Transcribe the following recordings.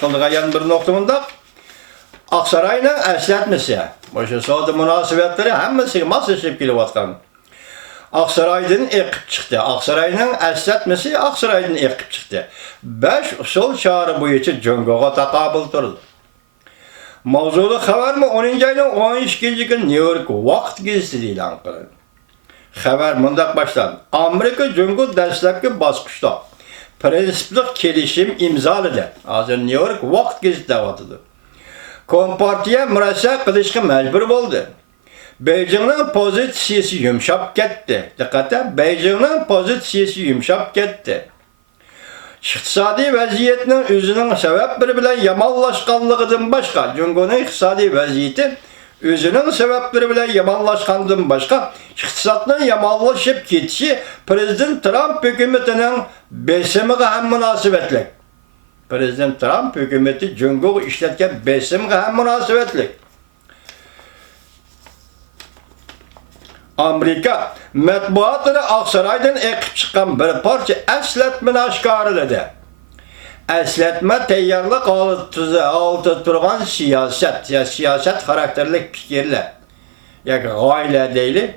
Qıldıqayan bir noktamında Aksaray'ın əslatmisi. Boşu soğudu münasibetleri hemmesi maslaşıp gelivatkan. Aksaray'dan ekip çıktı. Aksaray'ın əslatmisi Aksaray'dan ekip çıktı. 5 sol çağrı bu için Cungo'ya takabıl durdu. Mavzulu haber mi 10. ayının 12. gün New York Vakt gezisi ilan kılındı. Haber mındak başlandı. Amerika Cungo destekli baskışta prensiplik kelişim imzaladı. Hazır New York Vakt gezisi davatıdır. Kompartiya mürəsə qilishga məcbur oldu. Beijing'nin pozitsiyası yumşap ketdi. Diqqətə, Beijing'nin pozitsiyası yumşap ketdi. İqtisadi vəziyyətinin özünün səbəbləri bilan yamanlaşqanlığından başqa, Cungo'nun iqtisadi vəziyyəti özünün səbəbləri bilan yamanlaşqandan başqa, iqtisadının yamanlaşıb ketişi Prezident Trump hökumətinin besimiga ham münasibətlik. Prezident Trump hükümeti Cungo'yu işletken besimge hem münasebetlik. Amerika matbuatını Aksaray'dan ekip çıkan bir parça esletmeni aşkarladı. Esletme teyyarlık altı durgan siyaset karakterlik fikirler. Yani gayle değil.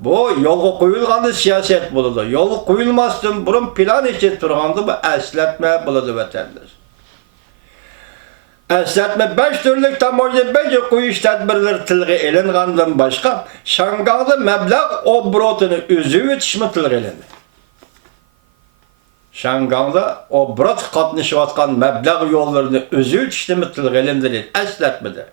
Bu yolu koyulgandı siyaset buludu. Yolu koyulmazdan burun plan için durgandı bu esletme buludu vatandaş. Esletme 5 türlük tamoyda 5 koyuş tedbirler tilge elingandan başka Şangay'da meblağ obrotunu özü yetişme tilge elindi. Şangay'da obrot katlaşıvatkan meblağ yollarını özü yetişme tilge elindi. Esletmedi.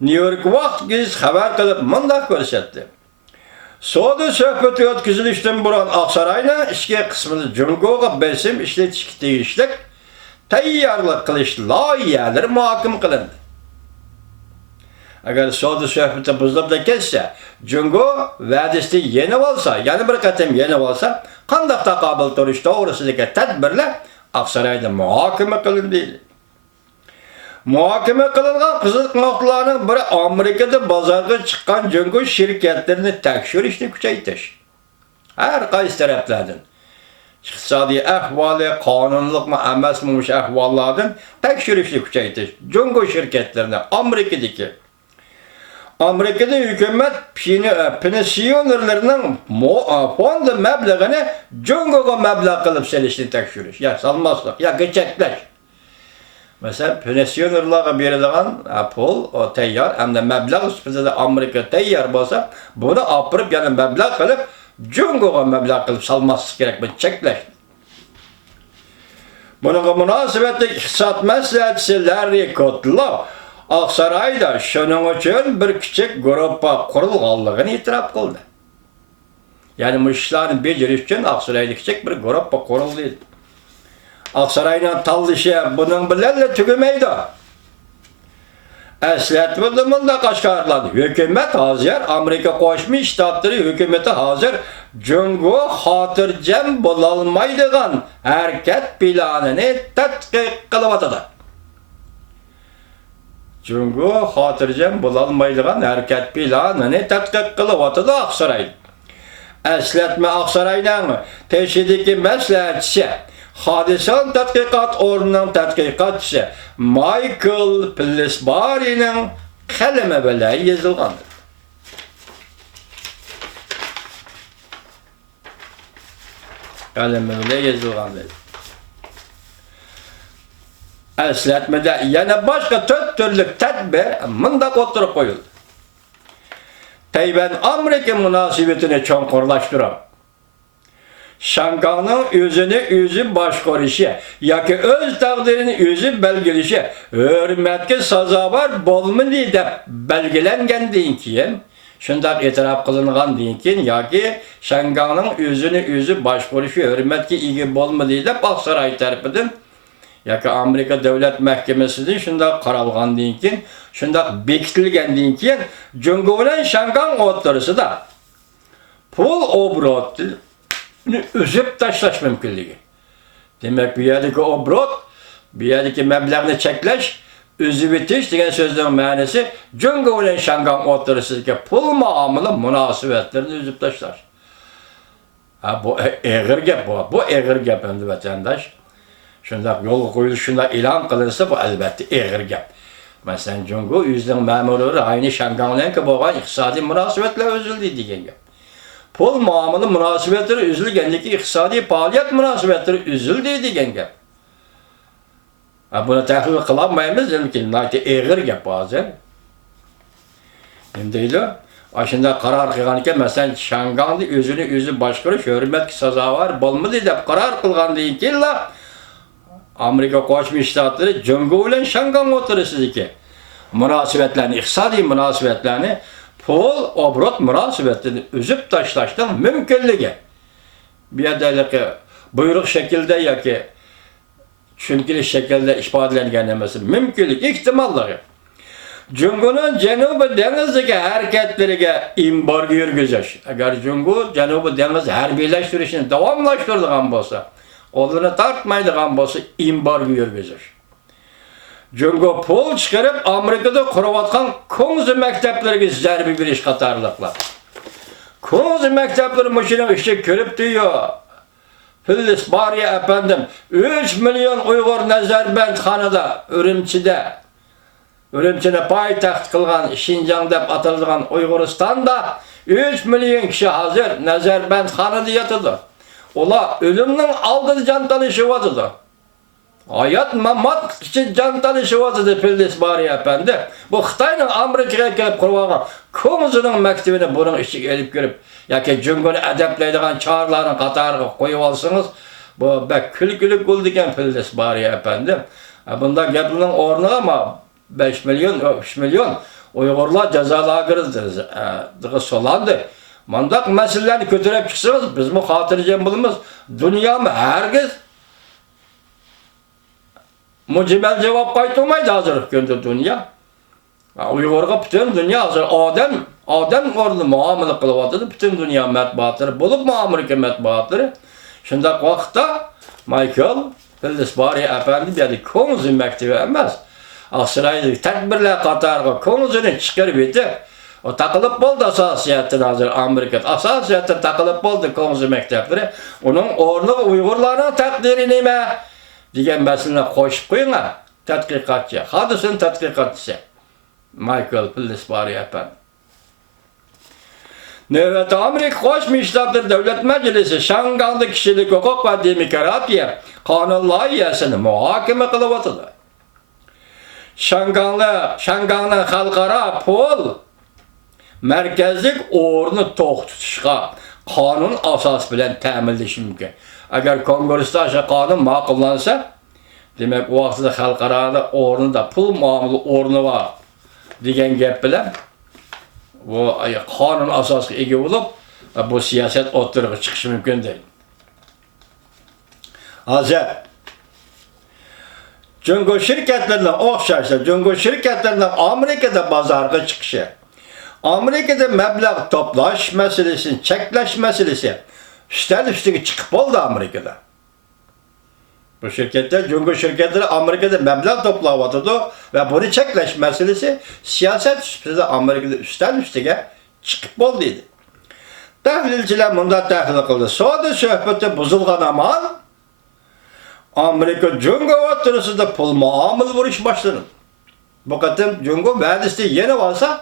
New York Vakt gezisi haber kılıp mındak görsetti. Soğudu söhbeti ötküzülüşten buran Aksaray'la işke kısmını Cungo'ya besim işletiş değişlik tayyarlık kılış layiyeleri muhakim kılındı. Eğer soğudu söhbeti buzulup da kesse, Cungo vədisi yeni olsa, yani bir katım yeni olsa, kandak takabıl duruş doğrusundaki tedbirle Aksaray'da muhakeme kılındı. Muhakeme kılıngan kızıl noktalarının biri Amerika'da bazarga çıkan Cungo şirketlerini tekşürüşünü küçeytiş. Her kayıs taraflardan. İqtisadi ahvali, kanunluk mu, emasmış ahvallardan tekşürüşünü küçeytiş. Cungo şirketlerini Amerika'da hükümet pensiyonerlerinin fondu meblağını Cungo'ya meblağ kılıp selişini tekşürüş. Ya salmazlık, ya geçekleş. Mesela pensiyonerlara verilen pul, o teyyar, hem de meblağ üstünde Amerika teyyar olsa, bunu apırıp yani meblağ kılıp, Cungo'ya meblağ kılıp salması gerek, bu çekleş. Bunun münasebetli iktisat meselesi Larry Kudlow, Aksaray'da şunun için bir küçük grupa kurulganlığını itiraf kıldı. Yani bu işlerin beceriş için Aksaray'da küçük bir grupa kuruldu. Aksaray'ın tallışı bunun bilenle tükümeydi. Esletme durumunda kaşkarlandı. Hükümet hazır, Amerika Koşmuş Ştatları hükümeti hazır, Cungo hatırcam bulalmaydıgan hareket planını tetkik kılıvatıdı. Cungo hatırcam bulalmaydıgan hareket planını tetkik kılıvatıdı Aksaray. Esletme Aksaray'dan teşhidiki mesleğetçisi, Hadisan tədqiqat orunun tədqiqatçısı Michael Pillsbury'nin qələmə beləyi yazılğandır. Qələmə beləyi yazılğandır. Əsletmədə yana başqa 4 türlük tədbir mındaq oturup qoyuldu. Tayvan Amerika münasibətini çonqurlaşdırıb. Şangay'ın özü başquruşu, yoki öz taqdirini özü belgilişi, hürmetke sazavar bolmadı deb belgilengandan keyin, shunday e'tirof qilingandan keyin yoki Şangay'ın özü başquruşu, hürmetke ega bolmadı deb Aksaray tarafidan yoki Amerika Davlat Mahkamasidan shunday qaralgandan keyin, shunday bekitilgandan keyin Cungo bilan Şangay o'rtasida pul obroti üzüp taşlaş mümkünlüğü. Demek bir yerdeki obrot, bir yerdeki meblağını çekleş, üzü bitiş diyen sözlerin manası Cungo ile Şangay oturusundaki pul muamele münasebetlerini üzüp taşlar. Bu eğir gep bu eğir gep vatandaş. Şundaq yol qoyulup şunda elan qılınsa bu əlbəttə ağır gəp. Məsələn, Cungo üzünün məmurları aynı Şanqanlənki bolğan iqtisadi münasibətlər üzüldü degan gəp. Pul muamele münasibətləri üzülgəndəki iqtisadi fəaliyyət münasibətləri üzüldü degan gəp. Buna təhlil qılamayımız, ki, ağır gəp bazən. Deyil. Aşında karar kılgan ki, mesela Şangan'da özünü başkırış, hürmet sazavar bolmadı dep karar kılgan deyin ki, Amerika Koçmuş Ştatları Cungo ile Şangan oturusuz ki, münasibetlerini, iqtisadi münasibetlerini, pul, obrot münasibetlerini üzüp taşlaştığın mümkünlüğü. Bir yerde ki, buyruk şekilde ya ki, çünkü şekilde ifadelengenlemesi mümkünlük, ihtimalları. Cungo'nun Cenubi Deniz'deki hareketlerine embargo yürgüzür. Eğer Cungo Cenubi Deniz harbiyleştirişini devamlaştırdığı olsa, onları tartmaydığı olsa embargo yürgüzür. Cungo pul çıkarıp Amerika'da kuruvatkan Konzu mekteplerine zerbi bir iş katarlıklar. Konzu mektepleri müşinin işi körüp diyor. Filiz bari efendim 3 milyon Uygur Nezarbendxanada, Ürümçi'ne payitaht kılgan, Şincan dep atılgan Uyguristan'da 3 milyon kişi hazır Nezarbendxanada yatıdı. Ola ölümün aldığı cantalışı vatıdı. Hayat mamat için cantalışı vatıdı Filiz bari efendi. Bu Xitay'ın Amerika'ya gelip kurvagan Konzu'nun mektebini bunun işi gelip görüp, ya ki Cungo'nu edepleydiğen çağrıların katarına koyup alsınız, bu bek külgülük güldüken Filiz bari efendi. Bunda geplinin ornu ama 5 milyon, 3 milyon Uygurlar cezalagırızdır. Solandı. Mandak meseleleri kötürep çıksınız, biz mi hatırlayacağım bulunmaz. Dünya mı herkes mucibel cevap kaytılmaydı hazır göndü dünya. Uygur'a bütün dünya hazır. Adem orada muamele kılıvatıdı. Bütün dünya metbaatları, bulup mu Amerika metbaatları. Şimdi vakitte Michael Filiz bari efendi dedi, Konzu mektebi emez. Asıraydı tekbirle katarga Konzu'nu çıkarıp edip, o takılıp oldu asasiyetten hazır Amerika'da. Asasiyetten takılıp oldu Konzu mektepleri. Onun ornu Uygurların takdiri nime? Diyen meselene koşup koyun ha. Tetkikatçı. Hadis'in tetkikatçısı. Michael Filiz bari efendi. Növbeti Amerika Koçmuş Ştatları Devlet Meclisi Şangan'da kişilik hukuk ve demokrasiya kanun layihəsini muhakeme kılıvatıdı. Şangan'ın halkara pul merkezlik ornu toq tutuşqa kanun asas bilen təminləşi mümkün. Eğer Kongresdə aşağı kanun maqullansa, demek o vaxtda halkarada ornu da pul muamele ornu var diyen gep bilen bu kanun asasına ege olup bu siyaset oturuğa çıkışı mümkün değil. Hazır. Cungo şirketlerine okşarsa, Cungo şirketlerine Amerika'da pazarga çıkışı, Amerika'da meblağ toplaş meselesi, çekleş meselesi, üstüne çıkıp oldu Amerika'da. Bu şirketler, Cungo şirketleri Amerika'da meblağ toplavatıdı ve bunu çekleş meselesi siyaset üstüne Amerika'da üstüne çıkıp oldu. Təhlilçilər bunda təhlil kıldı. Sonra söhbəti bozulğan aman Amerika Cungo oturusunda pul muamele vuruş başlanır. Bu kadar Cungo vadisi yeni varsa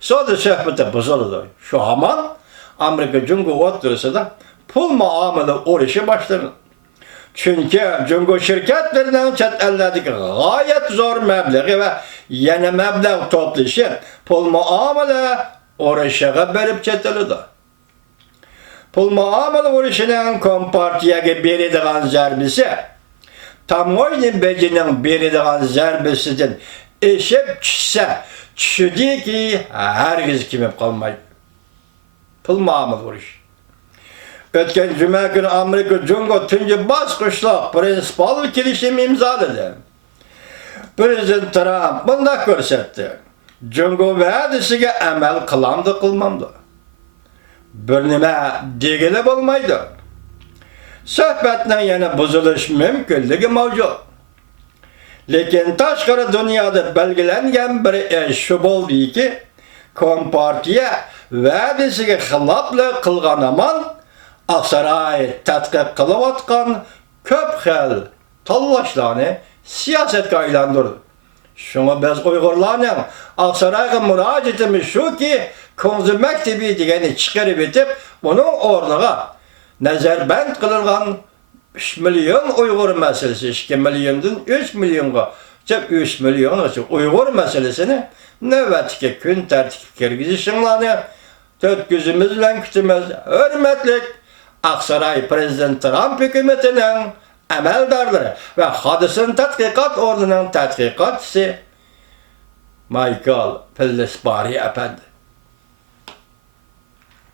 sonra söhbəti bozuldu. Şu aman Amerika Cungo oturusunda pul muamele vuruşu başlanır. Çünkü Cungo şirketlerinden çet ellerdeki gayet zor meblağı ve yeni meblağ toplayışı pul muamele vuruşuna verip çetelidi. Pul muamele vuruşunun Kompartiyaya berediğin zerbisi, Tamoyni becinin berediğin zerbisinden eşip çişse, çüşüdü ki herkes kimip kalmayı. Pul muamele vuruş. Ötken Cuma günü Amerika Cungo tüncü basqışlıq prinsipal kilişim imzaladı. Prezident Trump bunda görsetti. Cungo vadisiga əməl kılamdı kılmamdı. Bir nime degili olmaydı. Söhbətlə yana bozuluş mümkünlüğü mevcut. Lekin taşqarı dünyada belgilengen bir iş şu oldu ki, Kompartiya vadisiga xilaflı kılgan amal Aksaray tədqiq qılıp atqan köp xil tallaşlarını siyasetke aylandırdı. Şuna biz Uygurlarning Aksarayga müracaatimiz şu ki Konzu Mektebi degeni çıkarıp etip bunun ornaga nazarband kılıngan 3 milyon Uygur meselesi 2 milyondan 3 milyonga 3 milyon Uygur meselesini nöbetki gün tertip kirgizişinlerini dört gözümüzle kütümüz hürmetlik Aksaray Prezident Trump hükümetinin əməldarları və Hadisın Tədqiqat Ordu'nun tədqiqatçısı Michael Pillsbury Efendi.